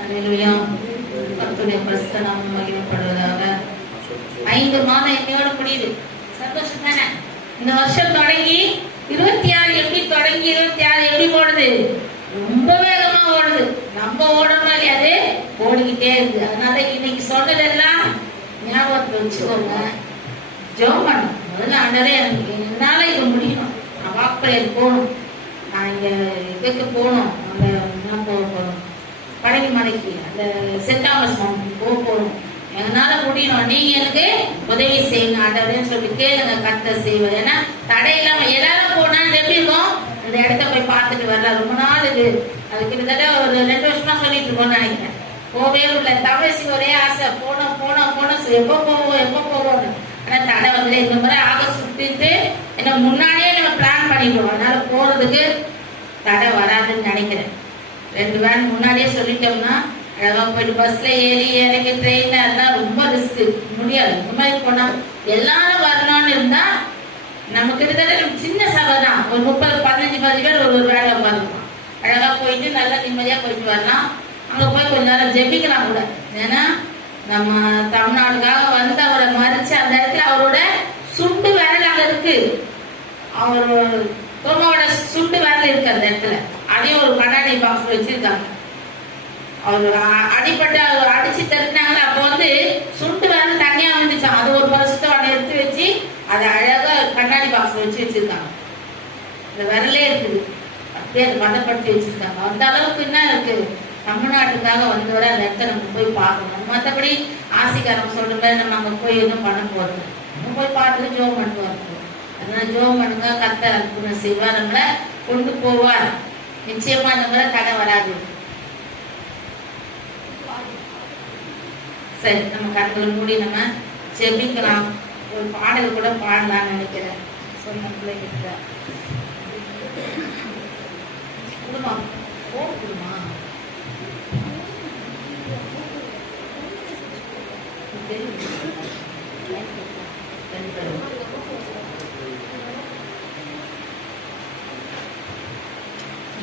அல்லேலூயா. கர்த்தருடைய பரிசுத்த நாமம் மகிமைப்படுவதாக. 5 மாதம் என்னையோட முடியுது. சந்தோஷம் தானே? இந்த வருஷம் தொடங்கி 26 எப்படி தொடங்கி 26 எப்படி போடுது? ரொம்ப வேகமா ஓடுது. நம்ம ஓடணும் இல்லையாது, ஓடிக்கிட்டே இருக்கு. அதனால இன்னைக்கு சொன்னதெல்லாம் ஞாபகத்தை வச்சுக்கோங்க. ஜெபம் பண்ண முதல்ல ஆண்டவரே என்னால இது முடியணும். நான் வாக்குப்படையில் போகணும். நான் இங்க இதுக்கு போகணும். அந்த என்ன போகணும், பழனி மலைக்கு, அந்த சென்ட் தாமஸ் மவுண்டன் போகணும். என்னால முடியணும். நீங்க எனக்கு உதவி செய்யுங்க ஆண்டவரேன்னு சொல்லி கேளுங்க. கர்த்தர் செய்வார். ஏன்னா தடை இல்லாம எல்லாரும் போனா எப்படி இருக்கும்? அந்த இடத்த போய் பார்த்துட்டு வரலாம். ரொம்ப நாள் இது அது கிட்டத்தட்ட ஒரு 2 வருஷமா சொல்லிட்டு இருக்கோம்னு நினைக்கிறேன். போவே இல்லை. தமிழ்ச்சி ஒரே ஆசை, போனோம் போனோம் போனோம், எப்போ போவோம் எப்போ போவோம்னு. ஆனா தடை வந்து இந்த மாதிரி ஆகஸ்ட் 15 என்ன முன்னாடியே நம்ம பிளான் பண்ணிடுவோம். அதனால போறதுக்கு தடை வராதுன்னு நினைக்கிறேன். 2 வேன் முன்னாடியே சொல்லிட்டோம்னா அழகா போயிட்டு பஸ்ல ஏறி இறங்கி ட்ரெயின்ல இருந்தா ரொம்ப ரிஸ்க், முடியாது. இந்த மாதிரி போனா எல்லாரும் வரணும்னு இருந்தா நம்ம கிட்டத்தட்ட சின்ன சபை தான், ஒரு 30, 15, 10 பேர் ஒரு வேலை உட்காந்துருக்கோம். அழகா போயிட்டு நல்லா நிம்மதியா போயிட்டு வரலாம். அங்க போய் கொஞ்ச நேரம் ஜெபிக்கலாம் கூட. ஏன்னா நம்ம தமிழ்நாட்டுக்காக வந்து அவரை மறிச்சு அந்த இடத்துல அவரோட சுண்டு விரல் அங்க இருக்கு. அவர் தோமாவோட சுண்டு விரல் இருக்கு அந்த இடத்துல. அதையும் ஒரு கண்ணாடி பாக்ஸ் வச்சிருக்காங்க. அவர் அடிப்பட்டு அவர் அடிச்சு தருனாங்களா, அப்போ வந்து சுண்டு விரல் தனியா வந்துச்சான். அது ஒரு பரிசுத்தவானை எடுத்து வச்சு அதை அழகா கண்ணாடி பாக்ஸ் வச்சு வச்சிருக்காங்க. இந்த விரலே இருக்குது, அப்படியே அதை பதப்படுத்தி வச்சிருக்காங்க. அந்த அளவுக்கு என்ன இருக்கு? தமிழ்நாட்டுக்காக வந்தோட அந்த இடத்த நம்ம போய் பார்க்கணும். மற்றபடி ஆசைக்காரங்க சொல்ற மாதிரி நம்ம அங்கே போய் எதுவும் பண்ண போறது, நம்ம போய் பார்த்துட்டு ஜோம் பண்ணிட்டு வரணும். அதனால ஜோம் பண்ணுங்க. கர்த்தர் அற்புதம் செய்வார், நம்மளை கொண்டு போவார். நிச்சயமா அந்த மாதிரி தடை வராது. சரி, நம்ம கண்களை மூடி நம்ம ஜெபிக்கலாம். ஒரு பாடல் கூட பாடலாம்னு நினைக்கிறேன். சொன்ன பிள்ளைகிட்ட குடுமா போடுமா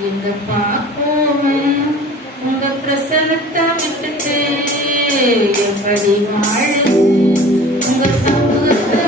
இந்த பாப்போமே உங்க பிரசனத்தை விட்டுட்டு எப்படி வாழ உங்க சமூகத்தை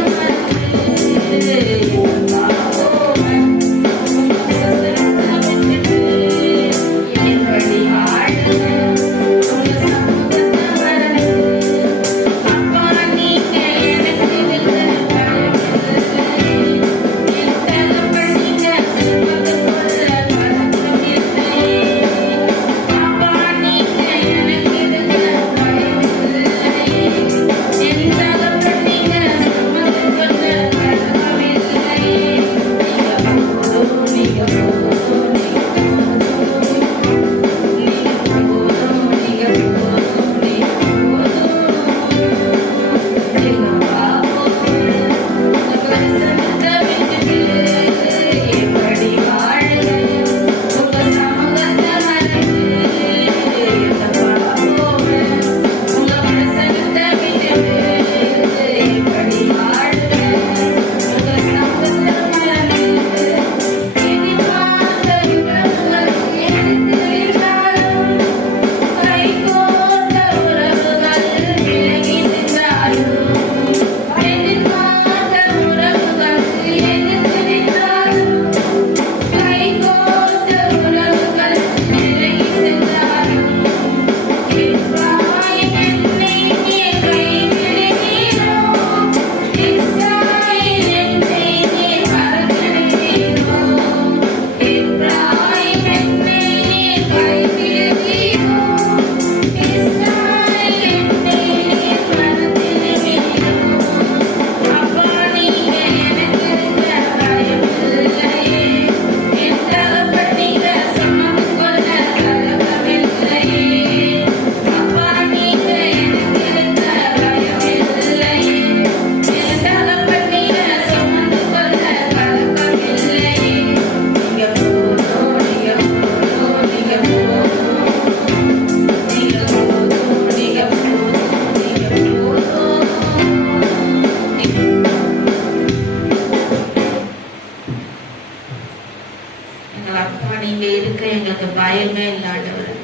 எங்களுக்கு பயமே இல்லாதவர்.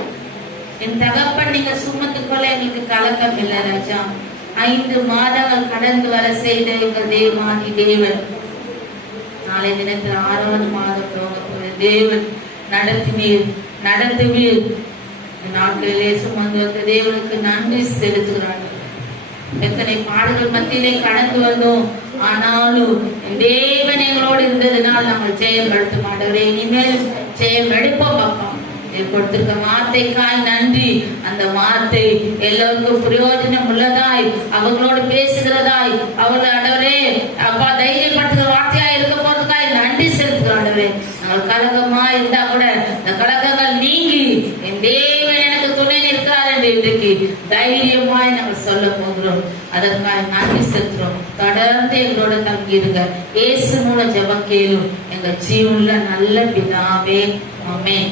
என் தகப்பன் நீங்க சுமந்து கொள்ள எங்களுக்கு கலக்கம் இல்லை ராஜா. 5 மாதங்கள் கடந்து வர செய்த எங்கள் தேவாதி தேவன் நாளை தினத்தில் 6வது மாதம் போக போகிற தேவன் நடத்துவீர். நாட்களிலே சுமந்து வந்த தேவனுக்கு நன்றி செலுத்துகிறார்கள். எத்தனை பாடுகள் மத்தியிலே கடந்து வந்தோம், ஆனாலும் தேவன் எங்களோடு இருந்ததுனால் நாங்கள் ஜெயம் எடுத்து மாட்டவரே. இனிமேல் ஜெயம் எடுப்போம் அப்பா. கொடுத்திருக்க வார்த்தைக்காய் நன்றி. அந்த வார்த்தை எல்லோருக்கும் பிரயோஜனம் உள்ளதாய், அவங்களோடு பேசுகிறதாய், அவர்கள் ஆண்டவரே அப்பா தைரியப்படுத்துகிற வார்த்தையாய் இருக்க போறதுக்காய் நன்றி செலுத்துகிறோம் ஆண்டவரே. நாங்கள் கலகமா இருந்தா கூட இந்த கலகங்கள் நீங்கி என் தேவன் எனக்கு துணை நிற்கிறார் என்று இன்றைக்கு தைரியமாய் நாங்கள் சொல்ல போகிறோம். அதற்காக நன்றி செலுத்துறோம். தொடர்ந்து எங்களோட தங்கியிருங்க. இயேசு மூலம் ஜெபம் கேளும் எங்கள் ஜீவனுள்ள நல்ல பிதாவே, ஆமென்.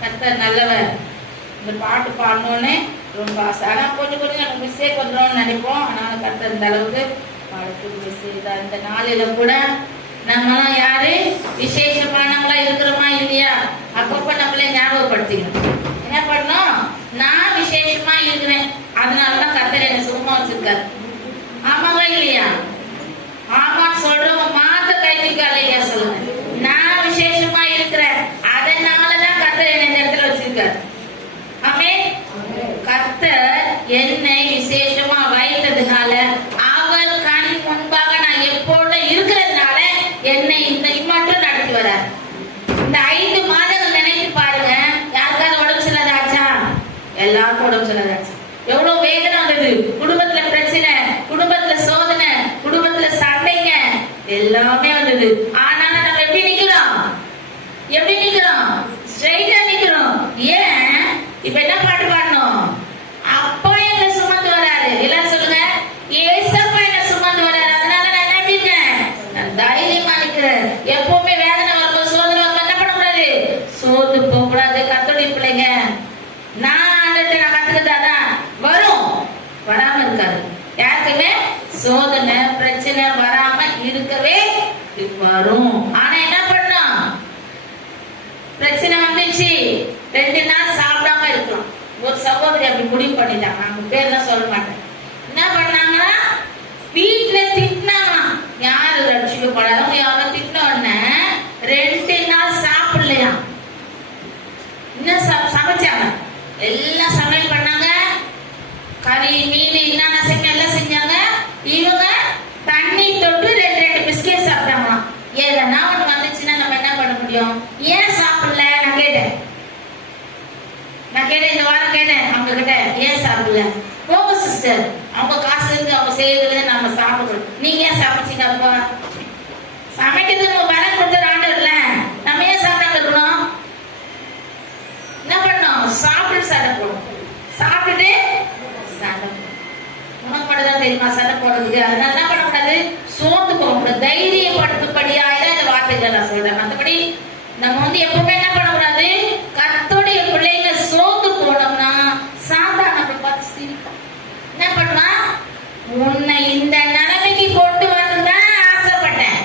கர்த்தர் நல்லவர். இந்த பாட்டு பாடணும்னு ரொம்ப ஆசை. ஆனா கொஞ்சம் எனக்கு மிஸ்டேக் வந்துடும் நினைப்போம். ஆனாலும் கர்த்தர் இந்த அளவுக்கு பாடத்துக்கு செய்தார். இந்த நாளில கூட நம்மளாம் யாரு விசேஷமானவங்களா இருக்கிறோமா இல்லையா? அப்பப்ப நம்மளே ஞாபகப்படுத்திக்கணும். என்ன பண்ணணும்? நான் விசேஷமா இருக்கிறேன், அதனாலதான் கர்த்தர் என்ன சுகமா வச்சிருக்காரு. ஆமாவா இல்லையா? ஆமான்னு சொல்றவங்க மாத்த கைதிக்கா இல்லையா சொல்லுங்க. நான் விசேஷமா இருக்கிறேன், அதனாலதான் கர்த்தர் என்ன இந்த இடத்துல வச்சிருக்காரு. ஆமென். கர்த்தர் என்னை விசேஷமா வைத்ததுனால, அவர் கண் முன்பாக நான் எப்பொழுதும் இருக்கிறதுனால என்னை இந்த மட்டும் நடத்தி வரார். இந்த 5 மாதங்கள் நினைத்து பாருங்க. யாருக்காவது உடம்பு சரியில்லாதாச்சா? எல்லாருக்கும் உடம்பு சரியில்லாதாச்சு. எவ்வளவு வேதனை வந்தது. குடும்பத்துல பிரச்சனை, குடும்பத்துல சோதனை, குடும்பத்துல சண்டைங்க எல்லாமே வந்தது. ஆனாலும் நம்ம எப்படி நிக்கிறோம்? ஸ்ட்ரைட்டா நிக்கிறோம். ஏன்? இப்ப என்ன பாட்டு பாடணும்? அப்பா என்ன சுமந்து வராரு. எல்லாம் சொல்லுங்க, ஏசப்பா என்ன சுமந்து வராரு. அதனால நான் என்ன இருக்கேன்? நான் தைரியமா நிக்கிறேன். எப்பவுமே வேதனை வரும்போது, சோதனை வரும்போது என்ன பண்ணக்கூடாது? சோர்ந்து போக கூடாது. கர்த்தருடைய பிள்ளைங்க, நான் கத்துக்கிட்டாதான் வரும், வராம இருக்காது. யாருக்குமே சோதனை பிரச்சனை வராம இருக்கவே வரும். ஆனா என்ன பண்ணும்? பிரச்சனை வந்துச்சு, 2 நாள் சாப்பிடாம இருக்கலாம். ஒரு சகோதரி அப்படி முடிவு பண்ணிட்டாங்க. அவங்க பேர்லாம் சொல்ல மாட்டேன். என்ன பண்ணாங்கன்னா, வீட்டுல திட்டினாங்க. யாரு ரட்சிக்கப்படாதவங்க யாரும் திட்டின உடனே 2 நாள் சாப்பிடலையா. இன்னும் சமைச்சாங்க, எல்லாம் சமையல் பண்ணாங்க. கறி மீன் என்னென்ன செஞ்சு எல்லாம் செஞ்சாங்க. இவங்க தண்ணி தொட்டு 2 பிஸ்கெட் சாப்பிட்டாங்களாம். ஏன்னா ஒண்ணு வந்துச்சுன்னா நம்ம என்ன பண்ண முடியும்? ஏன் சாப்பிடல? நான் கேட்டேன் இந்த வாரம் கேட்டேன் அவங்க கிட்ட, ஏன் சாப்பிடல? போங்க சிஸ்டர், அவங்க காசு இருந்து அவங்க செய்யறதுல நம்ம சாப்பிடுறோம். நீங்க ஏன் சாப்பிட்டீங்க? அப்பா சமைக்கிறது நம்ம வர கொடுத்த ஆண்டர்ல, நம்ம ஏன் சாப்பிடாம இருக்கணும்? என்ன பண்ணோம்? சாப்பிட்டு சண்டை போடும். சாப்பிட்டுட்டு சண்டை போடும். உணவுப்படுதான் தெரியுமா சண்டை போடுறதுக்கு? அதனால என்ன பண்ணக்கூடாது? சோர்ந்து போகக்கூடாது. தைரியப்படுத்தும்படியாக இந்த வார்த்தைகளை நான் சொல்றேன். மற்றபடி நம்ம எப்பவுமே என்ன பண்ணக்கூடாது? கர்த்தருடைய பிள்ளைங்க சோர்ந்து போனோம்னா சாத்தான் நம்மளை பார்த்து சிரிப்பான். என்ன பண்ணுவான்? உன்னை இந்த நிலைமைக்கு கொண்டு வரதான் ஆசைப்பட்டேன்,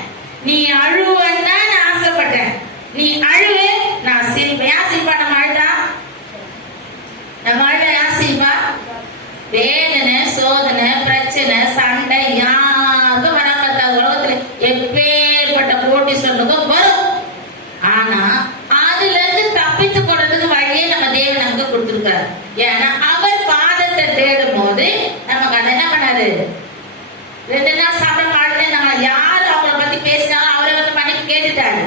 நீ அழுவன்னா நான் ஆசைப்பட்டேன், நீ அழுவே நான் சிரிப்பேன். யார் சிரிப்பா? நம்ம அழுதா? நம்ம அழுத யார் சிரிப்பா? வேதனை சோதனை பிரச்சனை சண்டை யாருக்கும் வராம இருக்காது. உலகத்துல எப்பேற்பட்ட போட்டி சொல்லுக்கும் வரும். ஆனா அதுல இருந்து தப்பித்து கொள்றதுக்கு வழியே நம்ம தேவன் நமக்கு கொடுத்திருக்காரு. ஏன்னா அவர் பாதத்தை தேடும் போது நமக்கு அதை என்ன பண்ணாரு? 2 நாள் சாப்பிட மாட்டே. நம்ம யாரு அவங்கள பத்தி பேசினாலும் அவரை வந்து மன்னிப்பு கேட்டுட்டாரு.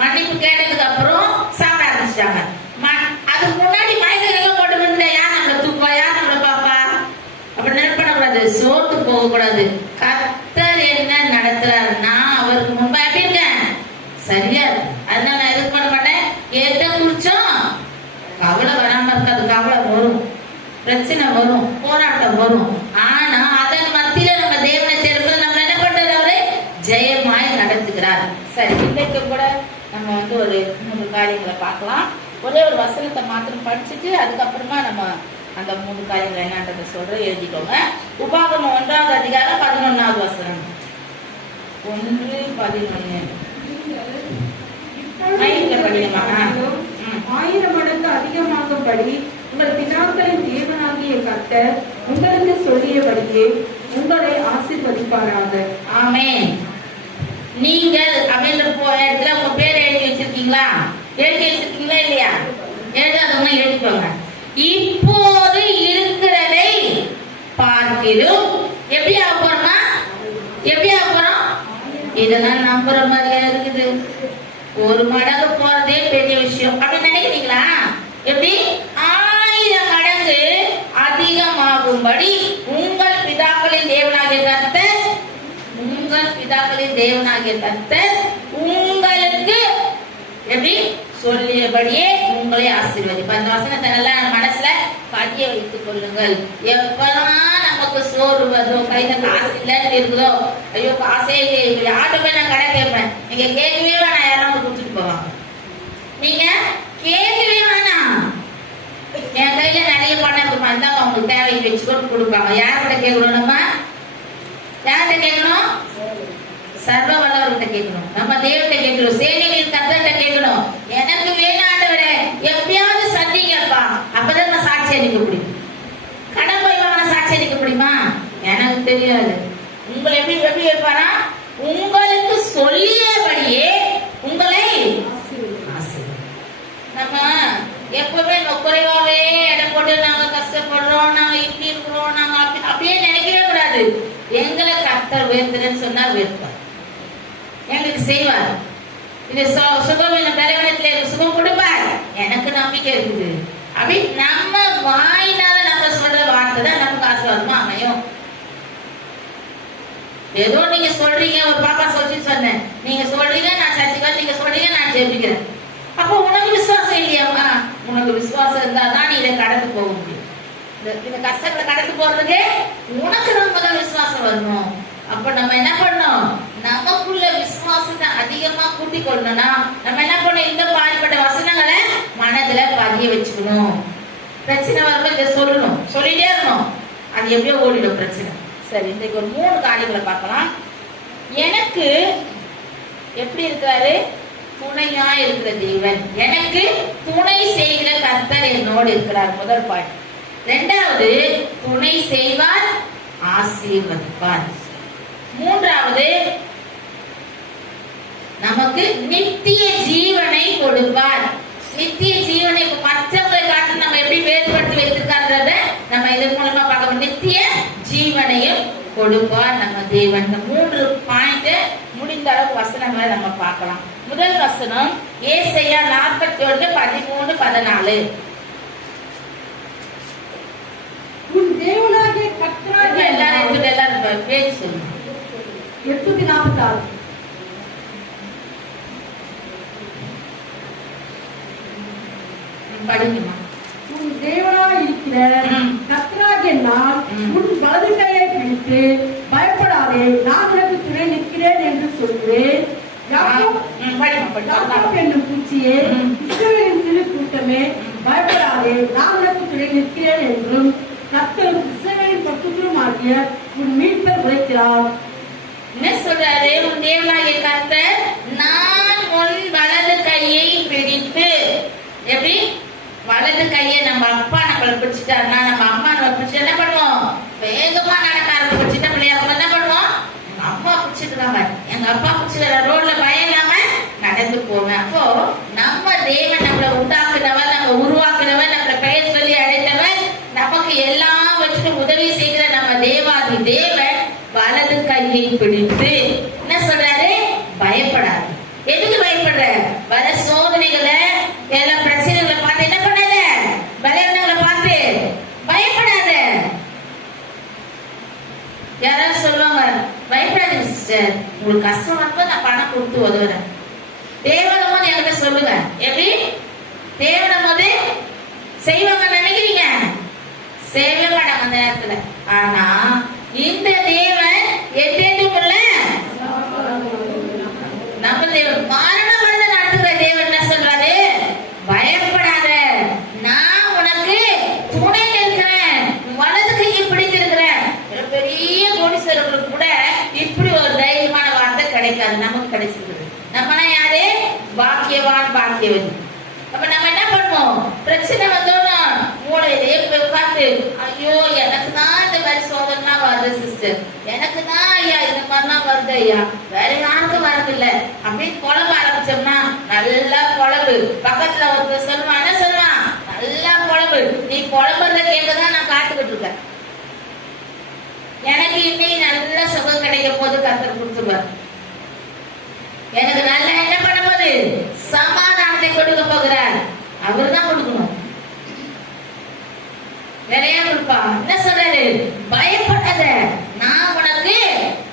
மன்னிப்பு கேட்டதுக்கு அப்புறம் சாப்பிட ஆரம்பிச்சிட்டாங்க. அதுக்கு முன்னாடி மயக்கம் போட்டு விட்டு யார் நம்மளை தூப்பா, யார் நம்மளை பாப்பா, அப்படி நினைப்படக்கூடாது. சோர்ந்து போக கூடாது. கர்த்தர் என்ன நடத்துறாரு, நான் அவருக்கு முன்பா எப்படி இருக்கேன்? சரியா. அதனால நான் எதுக்கு பண்ண மாட்டேன். எதை குறிச்சும் கவலை வராம இருக்காது. கவலை வரும், பிரச்சனை வரும், போராட்டம் வரும். ஆனா அதன் மத்தியில நம்ம தேவனை தேர்வு நம்ம என்ன பண்றது? அவரை ஜெயமாய் நடத்துகிறார். சரி, இன்றைக்கு கூட நம்ம ஒரு 3 காரியங்களை பார்க்கலாம். ஒரே ஒரு வசனத்தை மாத்திரம் படிச்சுட்டு அதுக்கப்புறமா நம்ம அந்த 3 காரியங்கள் என்னன்றதை சொல்றேன், எழுதிக்கோங்க. உபாகமம் 1ஆம் அதிகாரம் 11ஆவது வசனம். 1:11 படிக்கமா? 1000 மடங்கு அதிகமாகும்படி உங்கள் பிதாக்களின் தேவனாகிய கர்த்தர் உங்களுக்கு சொல்லியபடியே உங்களை ஆசீர்வதிப்பாராக. ஆமென். நீங்கள் அப்படின்ற இடத்துல உங்க பேர் எழுதி வச்சிருக்கீங்களா? எழுதி வச்சிருக்கீங்களா இல்லையா? எழுதாதவங்க எழுதிக்கோங்க. இப்போது இருக்கிறதை பார்க்கிறோம். எப்படி ஆகணுமா? எப்படி ஆகணும்? இதெல்லாம் நம்புற மாதிரியா இருக்குது. ஒரு மடங்கு போறதே பெரிய விஷயம் அப்படின்னு நினைக்கிறீங்களா? எப்படி 1000 மடங்கு அதிகமாகும்படி உங்கள் பிதாக்களின் தேவனாகிய கர்த்தர் உங்களுக்கு எப்படி சொல்லியபடியே உங்களை ஆசீர்வதிப்பார். அந்த வசனத்தை நல்லா மனசுல பதிய வைத்துக் கொள்ளுங்கள். எப்பெல்லாம் நமக்கு சோறு வருதோ, கையில காசு இல்லைன்னு இருக்குதோ, ஐயோ காசே யார்கிட்ட போய் நான் கடை கேட்பேன், நீங்க கேட்கவே வேணாம், யாரும் கொடுத்துட்டு போவாங்க. நீங்க கேட்கவே வேணாம், என் கையில நிறைய பணம் இருக்குமா இருந்தா அவங்களுக்கு தேவை வச்சுக்கொண்டு கொடுப்பாங்க. யார்கிட்ட கேட்கணும்? நம்ம யார்கிட்ட கேட்கணும்? சர்வ வல்லவர்கிட்ட கேட்கணும். நம்ம தேவன்கிட்ட கேட்கணும், சேனைகளின் கர்த்தர்கிட்ட கேட்கணும். எனக்கு வேணும் ஆண்டவரே, எப்படியாவது சந்திங்கப்பா, அப்பதான் நம்ம சாட்சி அளிக்க முடியும். கடன் போய் வாங்க சாட்சி அளிக்க முடியுமா? எனக்கு தெரியாது. உங்களை எப்படி எப்படி வைப்பாரா? உங்களுக்கு சொல்லியபடியே உங்களை நம்ம எப்பவுமே குறைவாவே இடம் போட்டு நாங்க கஷ்டப்படுறோம், நாங்க இப்படி இருக்கிறோம், நாங்க அப்படியே நினைக்கவே கூடாது. எங்களை கர்த்தர் உயர்த்துறேன்னு சொன்னா உயர்த்தார், எங்களுக்கு செய்வார். இது சுகம் பலவீனத்துல சுகம் கொடுப்பார், எனக்கு நம்பிக்கை இருக்குது. அப்படி நம்ம வாயினால நம்ம சொல்ற வார்த்தை தான் நமக்கு ஆசீர்வாதமா அமையும். ஏதோ நீங்க சொல்றீங்க, ஒரு பாப்பா சொல்லின்னு சொன்னேன், நீங்க சொல்றீங்க நான் சர்ச்சைக்கு, நீங்க சொல்றீங்க நான் ஜெபிக்கிறேன். அப்போ உனக்கு விசுவாசம் இல்லையாமா? உனக்கு விசுவாசம் இருந்தா தான் நீ இதை கடந்து போக முடியும். இந்த கஷ்டங்களை கடந்து போறதுக்கு உனக்கு நம்ம தான் விசுவாசம் வரணும். அப்ப நம்ம என்ன பண்ணணும்? நமக்குள்ள விசுவாசத்தை அதிகமா கூட்டிக் கொள்ளணும்னா நம்ம என்ன பண்ணணும்? இந்த பாதிப்பட்ட வசனங்களை மனதுல பதிய வச்சுக்கணும். பிரச்சனை வரும்போது இதை சொல்லணும், சொல்லிட்டே இருக்கணும். அது எப்படியோ ஓடிடும் பிரச்சனை. சரி, இன்னைக்கு ஒரு 3 காரியங்களை பார்க்கலாம். எனக்கு எப்படி இருக்கிறாரு? துணையா இருக்கிற தேவன், எனக்கு துணை செய்கிற கர்த்தர் என்னோடு இருக்கிறார். முதல் பாயிண்ட். 2வது, துணை செய்வார், ஆசீர்வதிப்பார். 3வது, நமக்கு நித்திய ஜீவனை கொடுப்பார். நித்திய ஜீவனை மற்றவங்களை காட்டி நம்ம எப்படி வேறுபடுத்தி வைத்திருக்கான்றத நம்ம இதன் மூலமா பார்க்கணும். நித்திய ஜீவனையும் கொடுப்பார் நம்ம தேவன். 3 பாயிண்ட் முடிந்த அளவு வசனங்களை நம்ம பார்க்கலாம். முதல் வசனம் ஏசாயா 41:13-14. உன் தேவனாகிய கர்த்தராகிய எல்லாரும் பேச்சு சொல்லுங்க. 8:46. படிக்குமா? உன் தேவனாய் இருக்கிற கர்த்தராகிய நான் உன் வலது கையை பிடித்து பயப்படாதே, நான் உனக்கு துணை நிற்கிறேன் என்று சொல்கிறேன். யாக்கோப் என்னும் பூச்சியே, இஸ்ரவேலின் சிறு கூட்டமே, பயப்படாதே, நான் உனக்கு துணை நிற்கிறேன் என்றும் கர்த்தர் இஸ்ரவேலின் பரிசுத்தரும் ஆகிய உன் மீட்பர் உரைக்கிறார். என்ன சொல்றாரு? உன் தேவனாகிய கர்த்தர் நான் உன் வலது கையை பிடித்து, எப்படி வலது கையை நம்ம அப்பா நம்மளை பிடிச்சிட்டாருன்னா, நம்ம அம்மா நம்ம பிடிச்சி என்ன பண்ணுவோம்? வேகமா நடக்க ஆரம்பிச்சுட்டா பிள்ளைங்க என்ன பண்ணுவோம்? அம்மா பிடிச்சிருக்காங்க, எங்க அப்பா பிடிச்சிருக்க, ரோட்ல பயம் இல்லாம நடந்து போவேன். அப்போ நம்ம தேவன் நம்மளை உண்டாக்குனவர், நம்ம உருவாக்குனவர், நம்மளை பெயர் சொல்லி அழைத்தவர், நமக்கு எல்லாம் வச்சுட்டு உதவி செய்கிற நம்ம தேவாதி தேவன் வலது கையை பிடித்து என்ன சொல்றாரு? பயப்படாது. எதுக்கு பயப்படுற? வர சோதனைகளை, எல்லா பிரச்சனைகளை பார்த்து என்ன பண்ணாத? பலவீனங்களை பார்த்து பயப்படாத. யாராவது சொல்லுவாங்க, பயப்படாதீங்க சிஸ்டர், உங்களுக்கு கஷ்டம் வரும்போது நான் பணம் கொடுத்து உதவுறேன். தேவனும் போது என்கிட்ட சொல்லுங்க. எப்படி தேவனும் போது செய்வாங்க நினைக்கிறீங்க? செய்ய மாட்டாங்க அந்த நேரத்துல. ஆனா இந்த தேவன் எட்டேட்டுக்குள்ள நம்ம தேவன் மரண மருந்து நடத்துகிற தேவன் என்ன சொல்றாரு? பயப்படாத, நான் உனக்கு துணை இருக்கிறேன், வலது கையை பிடித்திருக்கிறேன். பெரிய கோடீஸ்வரர்களுக்கு கூட இப்படி ஒரு தைரியமான வார்த்தை கிடைக்காது, நமக்கு கிடைச்சிருக்குது. நம்ம யாரு? பாக்கியவான், பாக்கியவதி. அப்ப நம்ம என்ன பண்ணுவோம்? பண்ணும்? பிரச்சனை வந்தோம்னா மூளையிலே போய் உட்காந்து, ஐயோ எனக்கு தான் இந்த மாதிரி சோதனை வருது சிஸ்டர், எனக்கு தான் ஐயா இந்த மாதிரிலாம் வருது ஐயா, வேற யாருக்கும் வரதில்லை அப்படின்னு புலம்ப ஆரம்பிச்சோம்னா நல்லா புலம்பு. பக்கத்துல ஒருத்தர் சொல்லுவான், என்ன சொல்லுவான், நல்லா புலம்பு, நீ புலம்புறத கேட்கதான் நான் காத்துக்கிட்டு இருக்கேன், எனக்கு இன்னைக்கு நல்ல சுகம் கிடைக்க போது கர்த்தர் கொடுத்துருவார், எனக்கு நல்ல என்ன பண்ண போது சமாதானத்தை கொடுக்க போகிறார், அவர் தான் கொடுக்கணும், நிறைய கொடுப்பா. என்ன சொல்றாரு, பயப்படாத நான் உனக்கு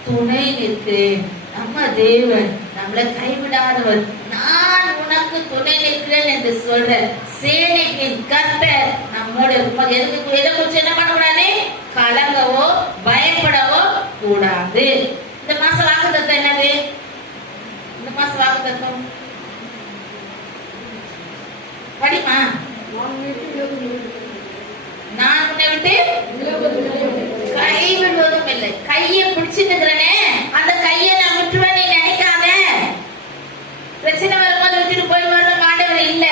துணை நிற்கிறேன், நம்ம தேவன் நம்மளை கைவிடாதவர், நான் உனக்கு துணை நிற்கிறேன் என்று சொல்ற சேனையின் கர்த்தர் நம்மோட இருப்பார். எதுக்கு எதை குறிச்சு என்ன பண்ணக்கூடாது, கலங்கவோ பயப்படவோ கூடாது. இந்த மாசம் வாக்குத்தத்தம் என்னது, இந்த மாசம் வாக்குத்தத்தம் படிமா, நான் உன்னை விட்டு கைவிடுவதும் இல்லை. கையை பிடிச்சிட்டு இருக்கிறனே அந்த கையை நான் விட்டுருவேன் நீ நினைக்காத. பிரச்சனை வரும்போது விட்டுட்டு போய் வரணும் ஆண்டவர் இல்ல,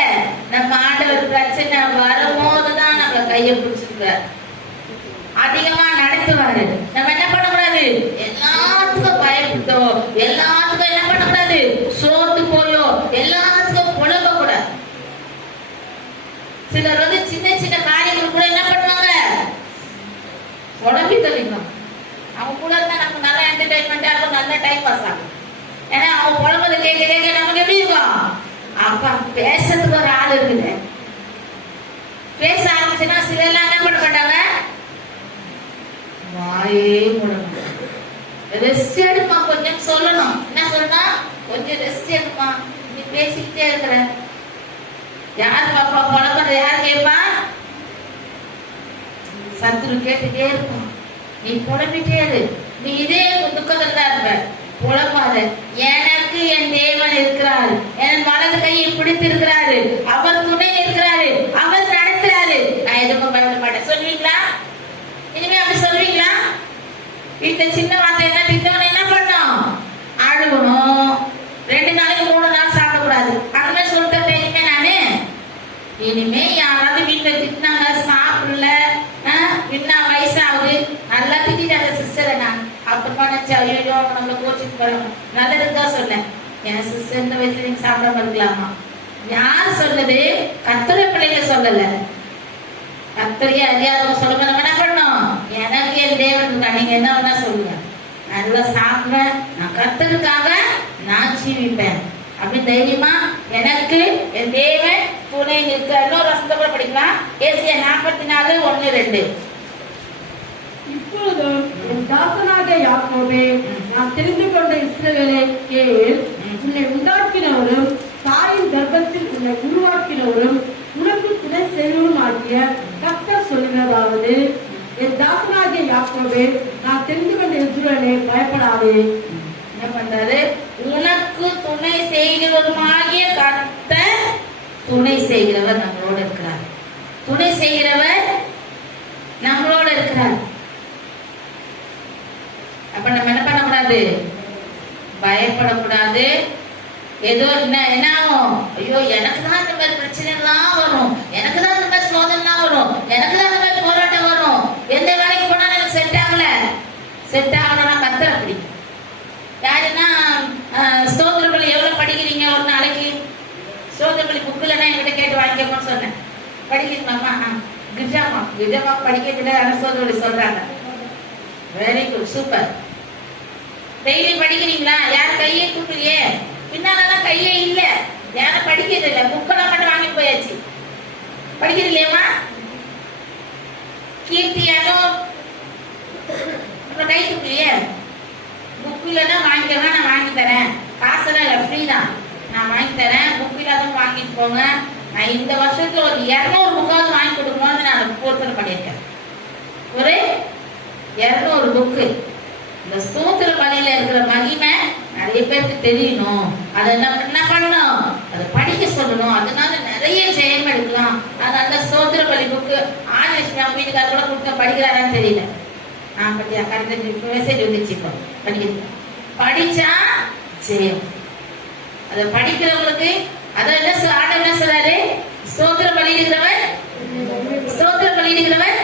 நம்ம ஆண்டவர் பிரச்சனை வரும்போதுதான் நம்ம கையை பிடிச்சிருக்கார், அதிகமா நடத்துவாரு. நம்ம என்ன பண்ணக்கூடாது, எல்லாத்துக்கும் பயப்பட்டோ, எல்லாத்துக்கும் என்ன பண்ணக்கூடாது, சோர்ந்து போயோ, எல்லாத்துக்கும் புலம்ப கூடாது. சிலர் வந்து சின்ன சின்ன காரியங்கள் கூட என்ன பண்ணுவாங்க, உடம்பி தள்ளிக்கணும். அவங்க கூட இருந்தா நமக்கு நல்ல என்டர்டைன்மெண்டா இருக்கும், நல்ல டைம் பாஸ் ஆகும். ஏன்னா அவங்க புலம்பதை கேட்க கேட்க நமக்கு எப்படி இருக்கும், அப்பா பேசுறதுக்கு ஒரு ஆள் இருக்குது. பேச ஆரம்பிச்சுன்னா சிலர்லாம் என்ன பண்ண மாட்டாங்க, வாயே மூடணும். ரெஸ்ட் எடுப்பா, கொஞ்சம் சொல்லணும். என்ன சொல்லணும், கொஞ்சம் ரெஸ்ட் எடுப்பா, நீ பேசிக்கிட்டே இருக்கிற. யாரு பாப்பா புலம்புறது, யாரு கேட்பா, சத்துரு கேட்டுட்டே இருப்பான். நீ புலம்பிட்டே இரு, நீ இதே துக்கத்துல தான் இருப்ப, புலம்பாத. எனக்கு என் தேவன் இருக்கிறார், என் வலது கையை பிடித்திருக்கிறாரு, அவர் துணை இருக்கிறாரு, அவர் நடத்துறாரு, நான் எதுக்கும் பயப்பட மாட்டேன். சொல்லுவீங்களா, இனிமே அப்படி சொல்லுவீங்களா? வீட்டுல சின்ன வார்த்தை என்ன திட்டவன என்ன பண்ணும், அழுகணும், 2 நாளைக்கு 3 நாள் சாப்பிடக்கூடாது, அந்த மாதிரி சொல்லிட்டு இனிமே நானு இனிமே யாராவது வீட்டுல திட்டினாங்க சாப்பிடல, என்ன வயசாகுது, நல்லா திட்டாங்க சிஸ்டரை. நான் அப்ப நினைச்சு ஐயோ நம்மள கோச்சிட்டு போறோம், நல்லதுதான் சொன்னேன். என் சிஸ்டர் இந்த வயசுல நீங்க சாப்பிடாம இருக்கலாமா? யார் சொன்னது, கர்த்தருடைய பிள்ளைங்க சொல்லல, கர்த்தரையே அறியாதவங்க சொல்லுங்க. நம்ம என்ன பண்ணோம், எனக்கு என் தேவன் இருக்கா, நீங்க என்ன வேணா சொல்லுங்க, நல்லா சாப்பிடுவேன், நான் கர்த்தருக்காக நான் ஜீவிப்பேன் அப்படி தைரியமா எனக்கு என் தேவன் துணை நிற்க. இன்னொரு வசனத்தை கூட படிக்கலாம், ஏசியா 44:1-2. இப்பொழுதும் என் தாசனாக யாக்கோபே, நான் தெரிந்து கொண்ட இஸ்ரவேலே கேள், உன்னை உண்டாக்கினவரும் தாயின் கர்ப்பத்தில் உன்னை உருவாக்கினவரும் உனக்கு துணை செய்வரும் ஆகிய கர்த்தர் சொல்லுகிறதாவது, என் தாசனாகிய யாக்கோபே, நான் தெரிந்து கொண்ட இஸ்ரவேலே பயப்படாதே. என்ன பண்றாரு, உனக்கு துணை செய்கிறவருமாகிய கர்த்தர், துணை செய்கிறவர் நம்மளோட இருக்கிறார், துணை செய்கிறவர் நம்மளோட இருக்கிறார். அப்ப நம்ம என்ன பண்ணக்கூடாது, பயப்படக்கூடாது. ஏதோ என்ன ஆகும், ஐயோ எனக்கு தான் இந்த மாதிரி பிரச்சனை எல்லாம் வரும், எனக்கு தான் இந்த மாதிரி சோதனை வரும், எனக்கு தான் இந்த மாதிரி போராட்டம் வரும், எந்த வேலைக்கு போனா எனக்கு செட் ஆகல, செட் ஆகணும்னா கர்த்தர் அப்படி. யாருன்னா ஸ்தோத்திர பலி எவ்வளவு படிக்கிறீங்க ஒரு நாளைக்கு, ஸ்தோத்திர பலி புக்கில் என்கிட்ட கேட்டு வாங்கிக்கணும்னு சொன்னேன். படிக்கிறீங்களாமா? கிரிஜாமா படிக்கிறதுல ஸ்தோத்திர பலி சொல்றாங்க. Very good, super. டெய்லி படிக்கிறீங்களா? யார் கையே தூக்கலையே, பின்னாலதான் கையே இல்ல, யாரும் படிக்கிறது இல்ல, புக்கெல்லாம் மட்டும் வாங்கி போயாச்சு. படிக்கிறது இல்லையம்மா? கீர்த்தியாலும் கை தூக்கலையே, புக்கில தான் வாங்கிக்கலாம், நான் வாங்கி தரேன், காசுலாம் இல்லை, ஃப்ரீ தான், நான் வாங்கி தரேன், புக்கில தான் வாங்கிட்டு போங்க. நான் இந்த வருஷத்துல ஒரு 200 புக்காவது வாங்கி கொடுக்கணும்னு நான் போர்த்தல் பண்ணியிருக்கேன். ஒரு 200 புக்கு. இந்த ஸ்தோத்திர பலியில இருக்கிற மகிமை நிறைய பேருக்கு தெரியணும். அதை என்ன பண்ணணும், அதை படிக்க சொல்லணும். அதனால நிறைய ஜெயம் எடுக்கலாம். அது அந்த ஸ்தோத்திர பலி புக்கு ஆலோசனை வீட்டுக்கார கூட கொடுக்க படிக்கிறாரான்னு தெரியல. நான் பத்தியா கரெக்ட் மெசேஜ் வந்துச்சு, இப்போ படிக்கிறது படிச்சா ஜெயம். அதை படிக்கிறவங்களுக்கு அதை என்ன ஆண்டவர் என்ன சொல்றாரு, ஸ்தோத்திரம் பலியிடுகிறவன், ஸ்தோத்திரம் பலியிடுகிறவன்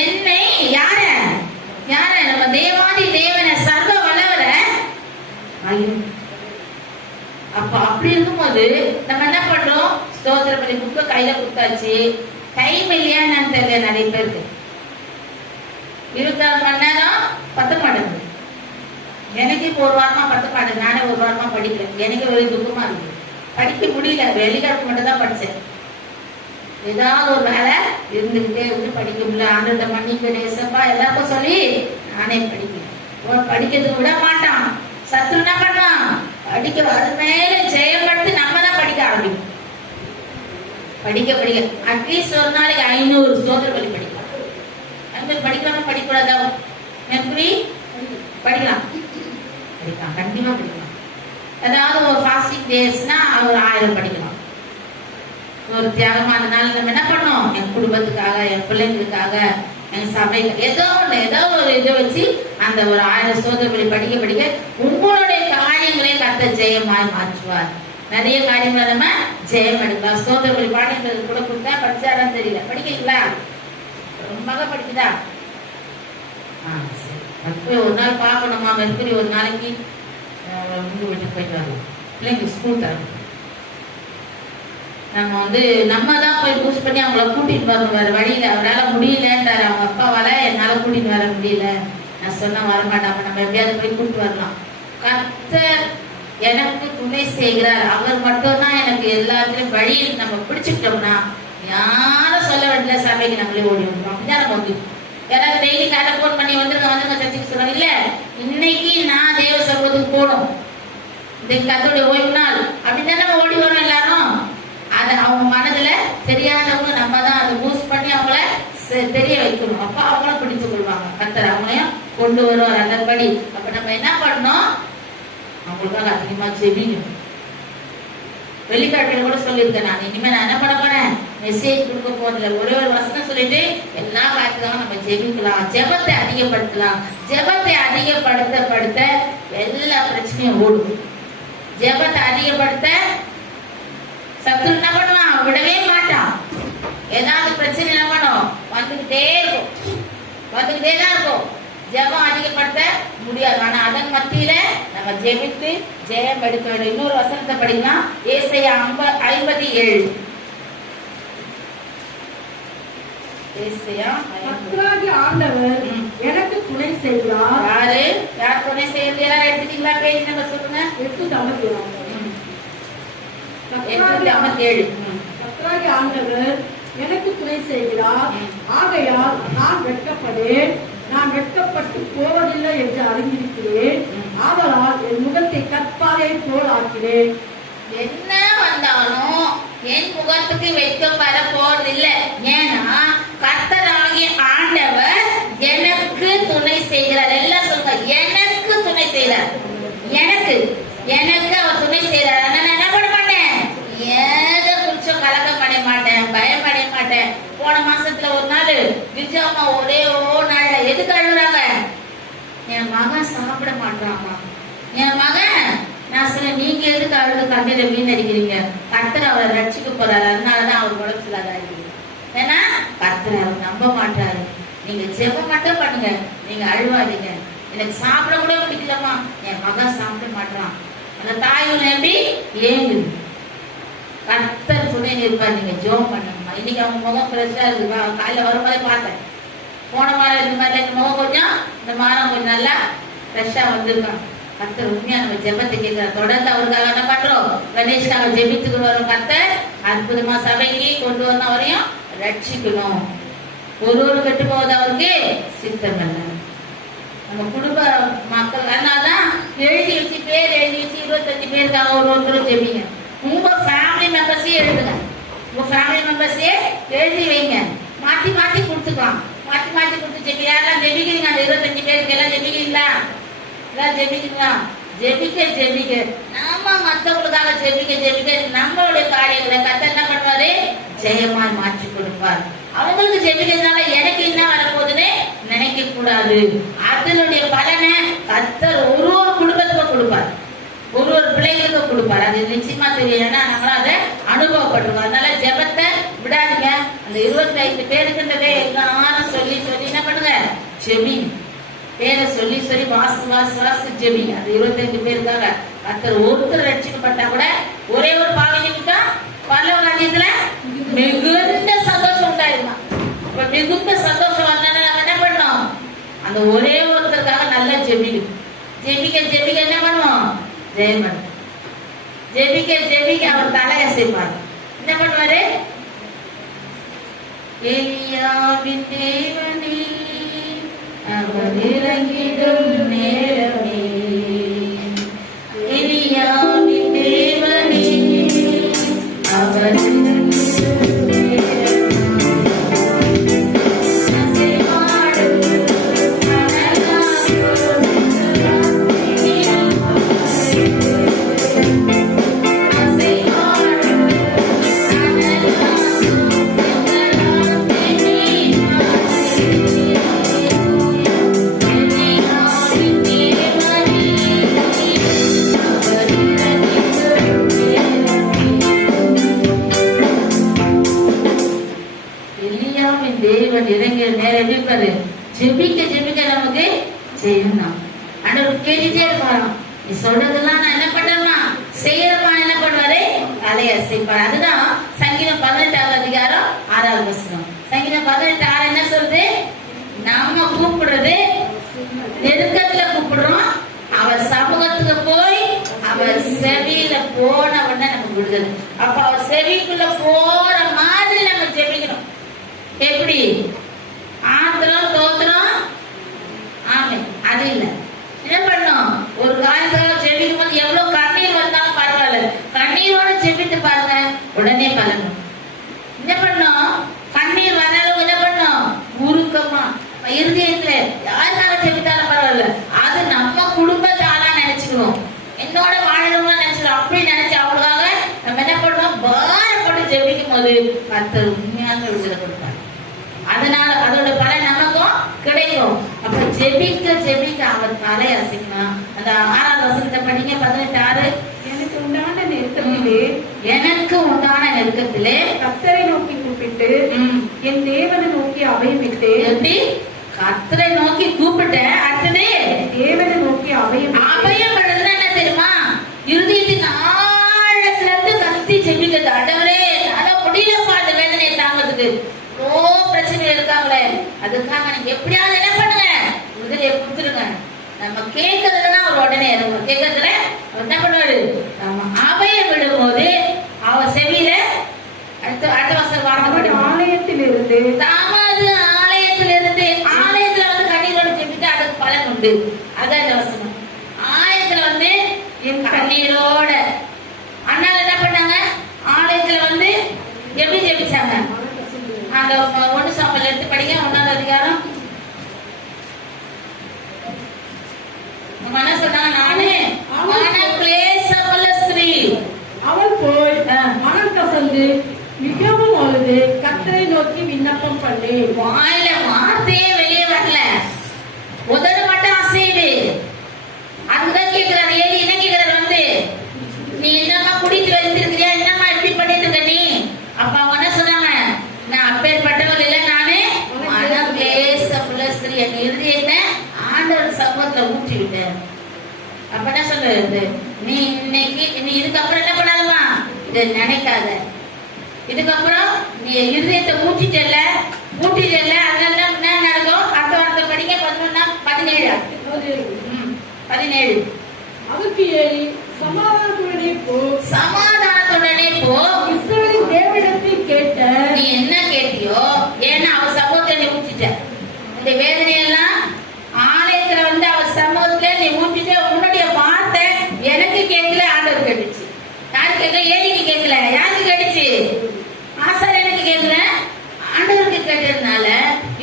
என்னை யார யார நம்ம தேவாதி தேவனை சர்வ வல்லவர. அப்ப அப்படி இருக்கும்போது நம்ம என்ன பண்றோம்? ஸ்தோத்திர பலி புக்க கையில கொடுத்தாச்சு. டைம் இல்லையான்னு தெரியல நிறைய பேருக்கு. 24 மணி நேரம் பத்த மாட்டேங்குது. எனக்கு இப்போ ஒரு வாரமா பத்த மாட்டேங்குது. நானே ஒரு வாரமா படிக்கிறேன். எனக்கு ஒரே துக்கமா இருக்கு. படிக்க முடியல. வெள்ளிக்கிழமை மட்டும் தான் படிச்சேன். ஏதாவது ஒரு வேலை இருந்துகிட்டே இருந்து படிக்க முடியல. ஆண்டு மன்னிப்பு நேசப்பா எல்லாருக்கும் சொல்லி நானே படிக்கிறேன். படிக்கிறதுக்கு விட மாட்டான். சத்து என்ன பண்ணான்? படிக்க அது மேல ஜெயப்படுத்தி நம்ம தான் படிக்க ஆரம்பிக்கும். படிக்க படிக்க அட்லீஸ்ட் ஒரு நாளைக்கு 500 ஸ்தோத்திர பலி படிக்கலாம். 500 படிக்கலாம். படிக்கூடாதா? எப்படி படிக்கலாம்? படிக்கலாம், கண்டிப்பா படிக்கலாம். ஏதாவது ஒரு ஃபாஸ்டிங் டேஸ்னா ஒரு 1000 படிக்கலாம். ஒரு தியாகமான நாள் நம்ம என்ன பண்ணோம்? என் குடும்பத்துக்காக, என் பிள்ளைங்களுக்காக, என் சபைக்கு ஏதோ ஒரு இதை வச்சு அந்த ஒரு 1000 ஸ்தோத்திர பலி படிக்க படிக்க உங்களுடைய காரியங்களே கர்த்தர் ஜெயமாய் மாற்றுவார். நிறைய காரியங்களை நம்ம ஜெயம் எடுக்கலாம். ஸ்தோத்திர பலி பாடங்கள் கூட கொடுத்தா படிச்சாதான் தெரியல. படிக்கிறீங்களா? ரொம்ப படிக்குதா? சரி, ஒரு நாள் பார்க்கணுமா? மெர்க்குரி ஒரு நாளைக்கு உங்க வீட்டுக்கு போயிட்டு வரலாம். பிள்ளைங்க ஸ்கூல் தரணும். நம்ம தான் போய் பூஸ்ட் பண்ணி அவங்கள கூட்டிட்டு வரணும். வேற வழியில அவரால் முடியலன்றாரு. அவங்க அப்பாவால என்னால கூட்டிட்டு வர முடியல. நான் சொன்னா வரமாட்டாங்க. நம்ம எப்படியாவது போய் கூட்டிட்டு வரலாம். கர்த்தர் எனக்கு துணை செய்கிறார். அவர் மட்டும்தான் எனக்கு எல்லாத்துலயும் வழியை நம்ம பிடிச்சுக்கிட்டோம்னா யாரும் சொல்ல வேண்டிய சபைக்கு நம்மளே ஓடி வந்துடும். அப்படிதான் நம்ம வந்து யாராவது டெய்லி காலை போன் பண்ணி வந்துருங்க சர்ச்சைக்கு சொல்றாங்க. இல்ல, இன்னைக்கு நான் தேவ சமூகத்துக்கு போகணும், இன்னைக்கு கர்த்தருடைய ஓய்வு நாள் அப்படின்னு நம்ம ஓடி வரோம் எல்லாரும். அதை அவங்க மனதுல தெரியாதவங்க நம்ம தான் அதை பூஸ்ட் பண்ணி அவங்கள தெரிய வைக்கணும். அப்ப அவங்களும் பிடித்து கொள்வாங்க. கர்த்தர் அவங்களையும் கொண்டு வருவார் அதன்படி. அப்ப நம்ம என்ன பண்ணணும்? அவங்களுக்காக அதிகமா ஜெபிக்கணும். வெளிக்காட்டில கூட சொல்லியிருக்கேன் நான். இனிமே நான் என்ன பண்ண போறேன்? மெசேஜ் கொடுக்க போறதில்ல. ஒரே ஒரு வசனம் சொல்லிட்டு எல்லா காரியத்துக்காக நம்ம ஜெபிக்கலாம். ஜெபத்தை அதிகப்படுத்தலாம். ஜெபத்தை அதிகப்படுத்த எல்லா பிரச்சனையும் ஓடும். ஜெபத்தை அதிகப்படுத்த சத்துரு என்ன பண்ணுவான்? விடவே மாட்டான். ஏதாவது பிரச்சனை என்ன பண்ணும்? வந்துகிட்டே தான் இருக்கும். ஜெபம் அதிகப்படுத்த முடியாது. ஆனா அதன் மத்தியில நம்ம ஜெபித்து ஜெயம் எடுக்க வேண்டும். இன்னொரு வசனத்தை படிக்கலாம். ஏசாயா 57. ஆண்டவர் எனக்கு துணை செய்கிறார். யார் துணை செய்யறது? யாரும் எடுத்துட்டீங்களா? பேஜ் நம்பர் சொல்லுங்க. 857. ஆண்டவர் எனக்கு துணை செய்கிறார். ஆகையால் நான் வெட்கப்படேன். நான் வெட்கப்பட்டு போவதில்லை என்று அறிந்திருக்கிறேன். ஆதலால் என் முகத்தை கற்பாரை போல் ஆக்கிறேன். என்ன வந்தாலும் என் முகத்துக்கு வெட்கப்பட போவதில்லை. ஏன்னா கர்த்தராகிய ஆண்டவர் எனக்கு துணை செய்கிறார். எல்லாம் சொல்லுங்க, எனக்கு துணை செய்கிறார். எனக்கு அவர் துணை செய்கிறார். நான் என்ன பண்ண மாட்டேன்? ஏதோ கொஞ்சம் கலக்கம் அடைய மாட்டேன், பயம் அடைய மாட்டேன். போன மாசத்துல ஒரு நாள் விஜயம்மா ஒரே நாள் எதுக்கு அழுகுறாங்க? என் மகன் சாப்பிட மாட்டாமா. என் மகன், நான் சொன்னேன், நீங்க எதுக்கு அழுது கண்ணீரை வீணடிக்கிறீங்க? கர்த்தர் அவரை ரட்சிக்க போறாரு. அதனாலதான் அவர் உடம்புல அழுகிறீங்க. ஏன்னா கர்த்தர் அவர் நம்ப மாட்டாரு. நீங்க ஜெபம் மட்டும் பண்ணுங்க, நீங்க அழுவாதீங்க. எனக்கு சாப்பிட கூட பிடிக்கலமா, என் மகன் சாப்பிட மாட்டான். அந்த தாய் எப்படி ஏங்குது? கர்த்தர் துணை இருப்பார். நீங்க ஜெபம் பண்ணுங்கம்மா. இன்னைக்கு அவங்க முகம் ஃப்ரெஷ்ஷா இருக்கு. காலையில வரும்போதே பார்த்தேன். போன வாரம் இந்த மாதிரி இந்த முகம் கொஞ்சம், இந்த வாரம் கொஞ்சம் நல்லா ஃப்ரெஷ்ஷா வந்திருக்காங்க. கர்த்தர் உண்மையா நம்ம ஜெபத்தை கேட்கிறார். தொடர்ந்து அவருக்காக என்ன பண்றோம்? கணேஷ்காக ஜெபித்துக்கு வரும். கர்த்தர் அற்புதமா சபைக்கு கொண்டு வந்தவரையும் ரட்சிக்கணும். ஒரு கெட்டு போவது அவருக்கு சித்தம் அல்ல. நம்ம குடும்ப மக்கள் அதனாலதான் எழுதி வச்சு 25 பேருக்காக ஒருத்தரும் ஜெபிங்க. உங்க ஃபேமிலி மெம்பர்ஸே எழுதுங்க. உங்க ஃபேமிலி மெம்பர்ஸே எழுதி வைங்க. மாத்தி கொடுத்துக்கலாம். மாத்தி கொடுத்து ஜெபி. யாரெல்லாம் ஜெபிக்கிறீங்க? அந்த 25 பேருக்கு எல்லாம் ஜெபிக்கிறீங்களா? எல்லாம் ஜெபிக்கிறீங்களா? ஜெபிக்க நாம மற்றவங்களுக்காக ஜெபிக்க நம்மளுடைய காரியங்களை கர்த்தர் என்ன பண்ணுவாரு? ஜெயமாய் மாற்றி கொடுப்பார். அவங்களுக்கு ஜெபிக்கிறதுனால எனக்கு என்ன வரப்போகுதுன்னு நினைக்க கூடாது. அதனுடைய பலனை கர்த்தர் ஒரு குடும்பத்துக்கும் கொடுப்பார், ஒரு பிள்ளைகளுக்கும் கொடுப்பார். அது நிச்சயமா தெரியும். ஏன்னா நம்மளால அதை அனுபவப்பட்டிருக்கோம். அதனால 25 பேருக்குன்றதே எல்லாரும் சொல்லி சொல்லி என்ன பண்ணுங்க, ஜெபி. பேரை சொல்லி சொல்லி வாசு ஜெபிங்க. அது 25 பேருக்காக. கர்த்தர் ஒருத்தர் ரட்சிக்கப்பட்டா கூட ஒரே ஒரு பாவி நிமித்தா பரலோக ராஜ்யத்துல மிகுந்த சந்தோஷம் உண்டாயிருமா. இப்ப மிகுந்த சந்தோஷம் வந்தா நம்ம என்ன பண்ணோம், அந்த ஒரே ஒருத்தருக்காக நல்லா ஜெபிக்கணும். ஜெபிக்க என்ன பண்ணுவோம், ஜெயம் பண்ணுவோம். ஜெபிக்க அவர் தலையசைப்பார். என்ன பண்ணுவாரு, எலியாவின் தேவனே அவர் இறங்கிடும் நேரமே, எலியாவின் தேவனே அவர் இறங்கிடும் நேரமே, ஜெபிக்க நமக்கு செய்யணும். ஆண்டவர் கேட்டுட்டே இருப்பாராம், நீ சொல்றதெல்லாம் நான் என்ன பண்றேன்னா செய்யறமா. என்ன பண்ணுவாரு, தலையசைப்பார். அதுதான் சங்கீதம் 18 அதிகாரம் 6வது வசனம். சங்கீதம் 18:6 என்ன சொல்றது, நாம கூப்பிடுறது நெருக்கத்துல கூப்பிடுறோம், அவர் சமூகத்துக்கு போய் அவர் செவியில போன உடனே நமக்கு விடுதலை. அப்ப அவர் செவிக்குள்ள போற மாதிரி நம்ம ஜெபிக்கணும். எப்படி, ஆத்திரம் தோத்திரம் ஆமே அது இல்ல. என்ன பண்ணும், ஒரு காரியத்துக்காக ஜெபிக்கும் போது எவ்வளவு கண்ணீர் வந்தாலும் பரவாயில்ல, கண்ணீரோட ஜெபித்து பாருங்க, உடனே பலனும். என்ன பண்ணும், கண்ணீர் வந்தாலும் என்ன பண்ணும், உருக்கமா இருதயத்துல யாருக்காக ஜெபித்தாலும் பரவாயில்ல, அது நம்ம குடும்பத்தாலா நினைச்சுக்கணும், என்னோட வாழணும்னு நினைச்சிடும். அப்படி நினைச்சு அவங்களுக்காக நம்ம என்ன பண்ணுவோம், பாரப்பட்டு ஜெபிக்கும் போது கர்த்தர் உண்மையான விடுதலை கொடுப்பார். அதனால அதோட பலன் நமக்கும் கிடைக்கும். அப்ப ஜெபிக்க அவர் தலை அசைக்கணும். அந்த 6வது வசனத்தை படிங்க. 18:6. எனக்கு உண்டான நெருக்கத்திலே கர்த்தரை நோக்கி கூப்பிட்டு என் தேவனை நோக்கி அபயம் விட்டு. எப்படி, கர்த்தரை நோக்கி கூப்பிட்டேன், அடுத்தது தேவனை நோக்கி அபயம் விடுறது என்ன தெரியுமா, இருதயத்தின் ஆழத்துல இருந்து கத்தி ஜெபிக்கிறது. ஆண்டவரே அத முடியலப்பா அந்த வேதனையை தாங்கிறதுக்கு, பிரச்சனை இருக்காங்களே, அதுக்காக நீங்க எப்படியாவது என்ன பண்ணுங்க, விடுதலையை கொடுத்துருங்க. நம்ம கேட்கறதுன்னா அவர் உடனே இறங்குவோம். கேட்கறதுல அவர் என்ன பண்ணுவாரு, நம்ம அபயம் விடும்போது அவர் செவியில அடுத்த வருஷம் ஆலயத்திலிருந்து தாமாது ஆலயத்திலிருந்து வந்து கண்ணீரோட ஜெபித்து அதுக்கு பலன் உண்டு. அதான் இந்த வசனம். ஆலயத்துல வந்து என் கண்ணீரோட அண்ணால என்ன பண்ணாங்க, ஆலயத்துல வந்து எப்படி ஜெபிச்சாங்க. அந்த 1 சாமுவேல் எடுத்து படிங்க, 1வது அதிகாரம். என்ன சொன்னாங்க, நானே மனக்லேசமுள்ள ஸ்திரீ. அவள் போய் மனம் கசந்து மிகவும் அழுது கர்த்தரை நோக்கி விண்ணப்பம் பண்ணி. வாயில வார்த்தையே வெளியே வரல, உதடு மட்டும் அசையுது. அதுதான் கேட்கிறாரு ஏலி. என்ன கேட்கிறாரு வந்து, நீ என்னமா குடித்து வைத்திருக்கிறியா, என்னமா எப்படி பண்ணிட்டு இருக்க நீ. அப்ப அவங்க என்ன சொன்னாங்க, நான் அப்பேற்பட்டவள் இல்லை, நானே மனக்லேசமுள்ள ஸ்திரீ, என் இருதயத்தை ஆண்டவர் சமூகத்துல ஊற்றி விட்டேன். அப்ப என்ன சொல்றது, நீ இதுக்கப்புறம் என்ன பண்ணாலுமா இதை நினைக்காத. இதுக்கப்புறம் நீ இருதயத்தை ஊற்றிட்டல. அதனால என்ன நடக்கும், அடுத்த வார்த்தை படிக்க. 17. அவருக்கு ஏறி சமாதானத்துடனே போ. இஸ்ரவேலின் தேவனிடத்தில் கேட்ட நீ என்ன கேட்டியோ, ஏன்னா அவர் சமூகத்தை நீ ஊற்றிட்ட. இந்த வேதனையெல்லாம் ஆலயத்துல வந்து அவர் சமூகத்துல நீ ஊற்றிட்ட. உன்னுடைய வார்த்தை எனக்கு கேட்கல, ஆண்டவர் கேட்டுச்சு. யாரு கேட்கல, ஏலிக்கு கேட்கல. யாருக்கு கேட்டுச்சு, ஆசாரியனுக்கு கேட்கல, ஆண்டவருக்கு கேட்டதுனால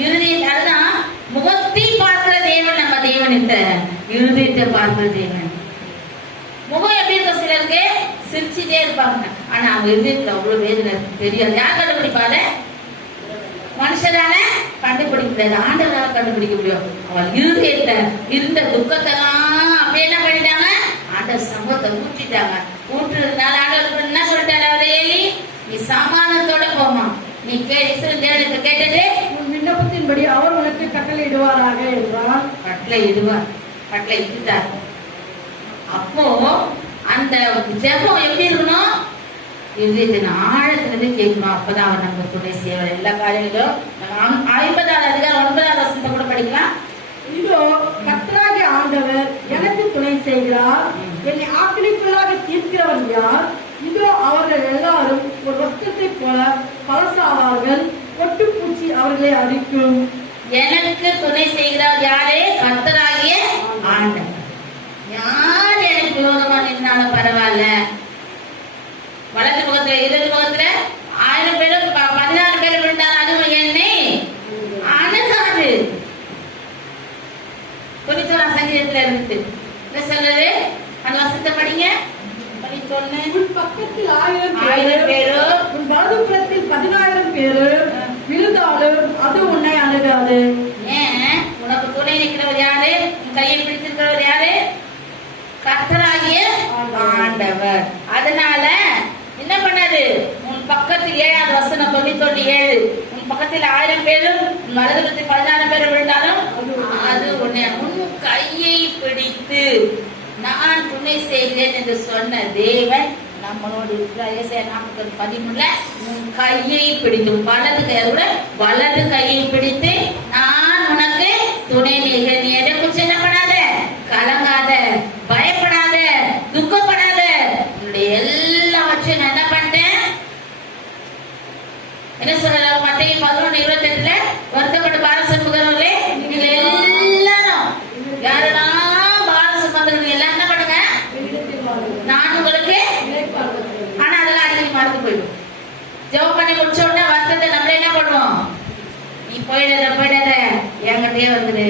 இருதயத்தை. அதுதான் முகத்தை பார்க்கிற தேவன் நம்ம தேவன் இல்ல, இருதயத்தை பார்க்கிற தேவன். முகம் எப்படி இருக்கும், சிலருக்கு சிரிச்சுட்டே இருப்பாங்க, ஆனா அவங்க இருதயத்துல அவ்வளவு வேதனை தெரியாது. யார் கண்டுபிடிப்பாரு, மனுஷனால கண்டுபிடிக்க முடியாது, ஆண்டவரால கண்டுபிடிக்க முடியும். அவள் இருதயத்தை இருந்த துக்கத்தெல்லாம் அப்படியே என்ன பண்ணிட்டாங்க, ஆண்டவர் சமூகத்தை ஊற்றிட்டாங்க. ஊற்றுறதுனால ஆண்டவர் என்ன சொல்லிட்டாரு, அவர் ஏலி நீ சமாதானத்தோட போமா, நீ செய்யும்படி அவர் உனக்கு கட்டளையிடுவாராக என்றார். கட்டளை இடுவார், கட்டளை இட்டார். அப்போ அந்த ஜெபம் எப்படி இருக்கணும்? இதயத்தின் ஆழத்திலிருந்து கேட்கணும். அப்பதான் அவர் நம்ம துணை செய்வார் எல்லா காரியங்களும். 50வது அதிகாரம் 9வது வசனத்தை கூட படிக்கலாம். இதோ கர்த்தராகிய ஆண்டவர் எனக்கு துணை செய்கிறார், என்னை ஆக்கினைக்குள்ளாக தீர்க்கிறவர் யார்? இதோ அவர்கள் எல்லாரும் ஒரு வஸ்திரத்தை போல பழசாவார்கள், பொட்டுப்பூச்சி அவர்களை அரிக்கும். எனக்கு துணை செய்கிறார் யாரே? கர்த்தராகிய ஆண்டவர். யார் எனக்கு விரோதமா நின்னாலும் பரவாயில்ல, வலது முகத்துல இடது முகத்துல 1000 பேரும் 14 பேர் விழுந்தாலும் அதுவும் என்னை அணுகாது. குறிச்சோரா சங்கீதத்துல இருந்து என்ன சொல்றது? அந்த வசனத்தை படிங்க. உன் பக்கத்தில் 1000 பேரும் உன் வலதுபுறத்தில் 10000 பேரும் விழுந்தாலும் அது உன்னை அணுகாது. ஏன்? உனக்கு துணை நிற்கிறவர் யாரு? உன் கையை பிடிச்சிருக்கிறவர் யாரு? கர்த்தராகிய ஆண்டவர். அதனால என்ன பண்ணாரு? உன் பக்கத்தில் 7வது வசனம் 97 உன் பக்கத்தில் 1000 பேரும் உன் வலதுபுறத்தில் 16 பேரும் விழுந்தாலும் அது உன்னை உன் கையை பிடித்து நான் துணை செய்கிறேன் என்று சொன்ன தேவன் நம்மளோடு இருக்கிறார். ஏசாயா 40:13 உன் கையை பிடித்து, வலது கையை பிடித்து நான் உனக்கு துணை நிற்கிறேன். நீ எதை குறிச்சு என்ன பண்ணாத, கலங்காத, பயப்படாத, துக்கப்படாத. உன்னுடைய எல்லாவற்றையும் நான் என்ன பண்ணேன்? என்ன சொல்ற? மத்தேயு 11:28 வருத்தப்பட்டு பாரம் சுமக்கிறவர்களே நீங்கள் எல்லாரும் யாரெல்லாம் பாரம் சுமக்கிறவங்க எல்லாம் என்ன பண்ணுங்க? நான் உங்களுக்கு. ஆனா அதெல்லாம் அடிக்கடி மறந்து போயிடும். ஜெபம் பண்ணி முடிச்ச உடனே வருத்தத்தை நம்மளே என்ன பண்ணுவோம்? நீ போயிடாத என்கிட்டயே வந்துடு.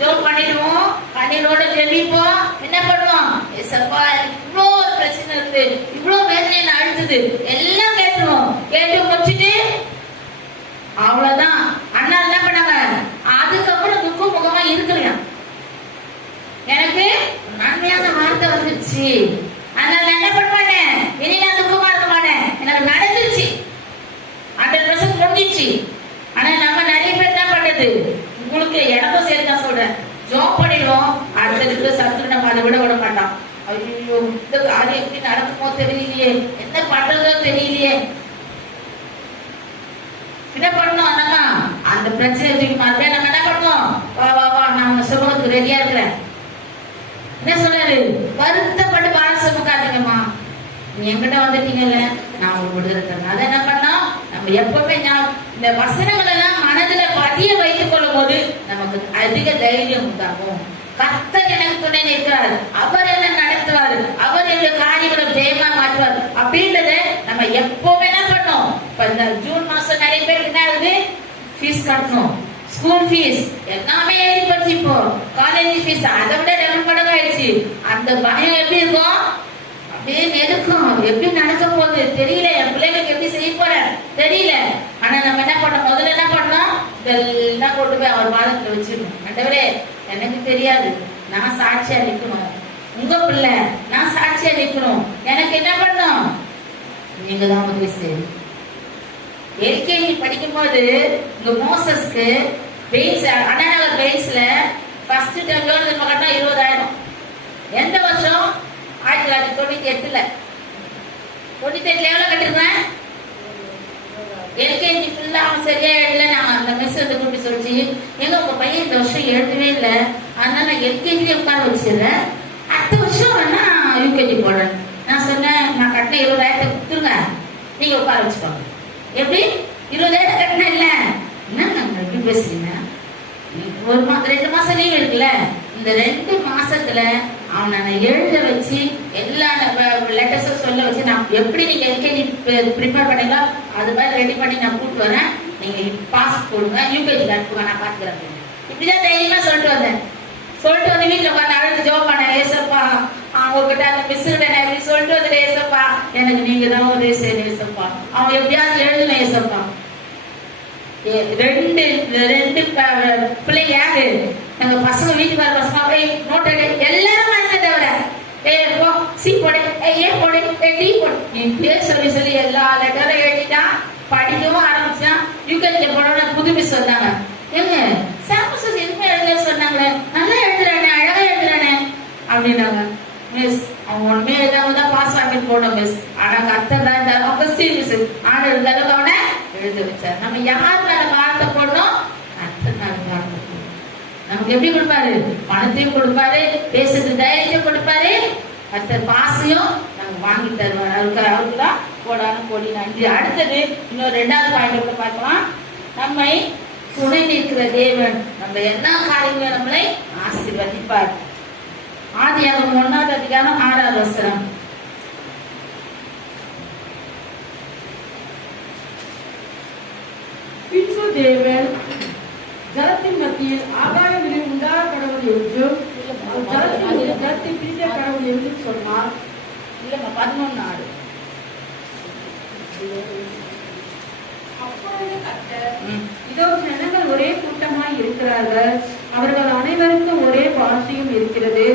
ஜெபம் பண்ணிடுவோம், கண்ணீரோட ஜெபிப்போம். என்ன பண்ணுவோம்? ஏசப்பா இவ்வளோ பிரச்சனை இருக்கு, இவ்வளோ வேதனை என்ன அழுத்துது, எல்லாம் கேட்டுருவோம். கேட்டு முடிச்சுட்டு அவ்வளவுதான். அண்ணா என்ன பண்ணாங்க? அதுக்கப்புறம் துக்க முகமா இருக்கிறேன். எனக்கு நன்மையான வார்த்தை வந்துருச்சு, அதனால என்ன பண்ணுவானே, இனி நான் துக்கமா இருக்க மாட்டேன், எனக்கு நடந்துருச்சு, 100% முடிஞ்சிச்சு. ஆனா நம்ம நிறைய பேர் என்ன பண்றது? உங்களுக்கு எனக்கும் சேர்த்து நான் சொல்றேன், ஜாப் பண்ணிடுவோம், அடுத்ததுக்கு சத்துரு நம்ம அதை விட மாட்டான். ஐயோ இந்த காரியம் எப்படி நடக்குமோ தெரியலையே, என்ன பண்றதோ தெரியலையே. என்ன பண்ணணும்? நம்ம அந்த பிரச்சனை மறுபடியும் நம்ம என்ன பண்ணுவோம்? வா வா வா நான் உங்க சுமத்துக்கு ரெடியா இருக்கிறேன். என்ன சொல்றாரு? வருத்தப்பட்டு பாரம் சுமக்காதீங்கம்மா, நீ என்கிட்ட வந்துட்டீங்கல்ல, நான் ஒரு விடுதலை தரேன். அதை என்ன பண்ணோம்? நம்ம எப்பவுமே இந்த வசனங்கள் எல்லாம் மனதுல பதிய வைத்துக் கொள்ளும் போது நமக்கு அதிக தைரியம் உண்டாகும். கர்த்தர் எனக்கு துணை நிற்கிறார், அவர் என்ன நடத்துவார், அவர் எங்க காரியங்களை ஜெயமா மாற்றுவார் அப்படின்றத நம்ம எப்பவுமே என்ன பண்ணோம்? இப்ப இந்த ஜூன் மாசம் நிறைய பேருக்கு என்ன ஆகுது? ஃபீஸ் கட்டணும், ஸ்கூல் ஃபீஸ் எல்லாமே ஏறி போச்சு. இப்போ காலேஜ் ஃபீஸ் அதை விட 2 மடங்கு ஆயிடுச்சு. அந்த பயம் எப்படி இருக்கும்? அப்படியே நெருக்கம். எப்படி நடக்க போகுது தெரியல, என் பிள்ளைகளுக்கு எப்படி செய்ய போறேன் தெரியல. ஆனா நம்ம என்ன பண்ணோம்? முதல்ல என்ன பண்ணோம்? இதெல்லாம் கொண்டு போய் அவர் பாதத்துல வச்சிடணும். ஆண்டவரே எனக்கு தெரியாது, நான் சாட்சியா நிக்கணும், உங்க பிள்ளை நான் சாட்சியா நிக்கணும், எனக்கு என்ன பண்ணும்? நீங்க தான் உதவி செய்யணும். எல்கேஜி படிக்கும் போது இங்க மோசஸ்க்கு பெயின்ஸ் அண்ணாநகர் பெயின்ஸ்ல ஃபர்ஸ்ட் டேர்ம் லோன் நம்ம கட்டினா 20,000. எந்த வருஷம்? 1998. 98 எவ்வளவு கட்டிருக்கேன்? எல்கேஜி ஃபுல்லா அவன் சரியா எழுதல. நான் அந்த மிஸ் வந்து கூப்பிட்டு சொல்லிச்சு, எங்க உங்க பையன் இந்த வருஷம் எழுதவே இல்லை, அதனால நான் எல்கேஜிலே உட்கார வச்சிடுறேன், அடுத்த வருஷம் வேணா யூகேஜி போடுறேன். நான் சொன்னேன், நான் கட்டின 20,000 கொடுத்துருங்க, நீங்க உட்கார வச்சுக்கோங்க. எப்படி 20,000 கட்டின இல்ல? என்ன எப்படி பேசுறீங்க? 2 மாசம் லீவ் இருக்குல்ல, இந்த 2 மாசத்துல அவனை நான் எழுத வச்சு எல்லா லெட்டர்ஸும் சொல்ல வச்சு, நான் எப்படி நீங்க எல்கேஜி ப்ரிப்பேர் பண்ணீங்களோ அது மாதிரி ரெடி பண்ணி நான் கூப்பிட்டு வரேன், நீங்க பாஸ் போடுங்க, யூகேஜி அனுப்புங்க, நான் பாத்துக்கிறேன். இப்படிதான் தைரியமா சொல்லிட்டு வந்தேன். சொல்லிட்டு வந்து வீட்டுல உட்காந்து அழுது ஜோப் பண்ணேன். ஏசப்பா அவங்ககிட்ட அந்த மிஸ் கிட்ட நான் எப்படி சொல்லிட்டு வந்து, ஏசப்பா எனக்கு நீங்க தான் உதவி செய்யணும் ஏசப்பா, அவன் எப்படியாவது எழுதணும் ஏசப்பா. 2 பிள்ளைங்க யாரு? எங்க பசங்க, வீட்டுக்கு வர பசங்க போய் நோட் எடு எல்லாரும் மறந்ததை விட போ சி போடு, ஏ போடு, டி போடு, இப்படியே சொல்லி எல்லா லெட்டரும் எழுதிட்டான். படிக்கவும் ஆரம்பிச்சான். யூகேஜி போனோட புது மிஸ் வந்தாங்க. ஏங்க சாம்சஸ் எதுவுமே எழுத சொன்னாங்களே, நல்லா எழுதுறானே, அழகா எழுதுறானே அப்படின்னாங்க. மிஸ் அவங்க ஒண்ணுமே எழுதாம தான் பாஸ் ஆகி போனோம் மிஸ். ஆனா கர்த்தர் தான் இந்த அகஸ்தீன் மிஸ் ஆண்டவர் தடவை அவனை எழுத வச்சார். நம்ம யார் மேல வார்த்தை போடணும்? கர்த்தர் மேல வார்த்தை போடணும். நமக்கு எப்படி கொடுப்பாரு? பணத்தையும் கொடுப்பாரு, பேசுறது தைரியத்தையும் கொடுப்பாரு, கர்த்தர் பாசையும் நம்ம வாங்கி தருவார். அவருக்கு தான் கோடான கோடி நன்றி. அடுத்தது இன்னொரு 2வது பாயிண்ட் கூட பார்க்கலாம். நம்மை துணை நிற்கிற தேவன் நம்ம எல்லா காரியங்களும் நம்மளை ஆசீர்வதிப்பார். ஆதியாகமம் 1வது அதிகாரம் 6வது வசனம். பின்பு தேவன் ஜலத்தின் மத்தியில் ஆகாய விரிவு உண்டாக கடவுள் என்றும் ஜலத்தை பிரித்த கடவுள் என்றும் சொன்னார். இல்லைங்க 11 அப்பொழுது கர்த்தர், இதோ ஜனங்கள் ஒரே கூட்டமாய் இருக்கிறார்கள், அவர்கள் அனைவருக்கும் ஒரே பாஷையும் இருக்கிறது,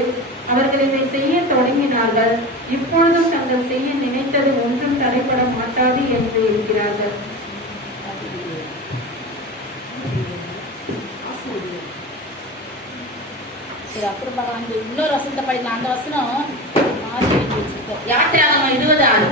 அவர்கள் இதை செய்ய தொடங்கினார்கள், இப்பொழுதும் தங்கள் செய்ய நினைத்தது ஒன்றும் தடைபட மாட்டாது என்று இருக்கிறார்கள். சரி, அப்புறம் அந்த இன்னொரு வசனத்தை படிக்கலாம். அந்த வசனம் யாத்திராகமம் 20:6.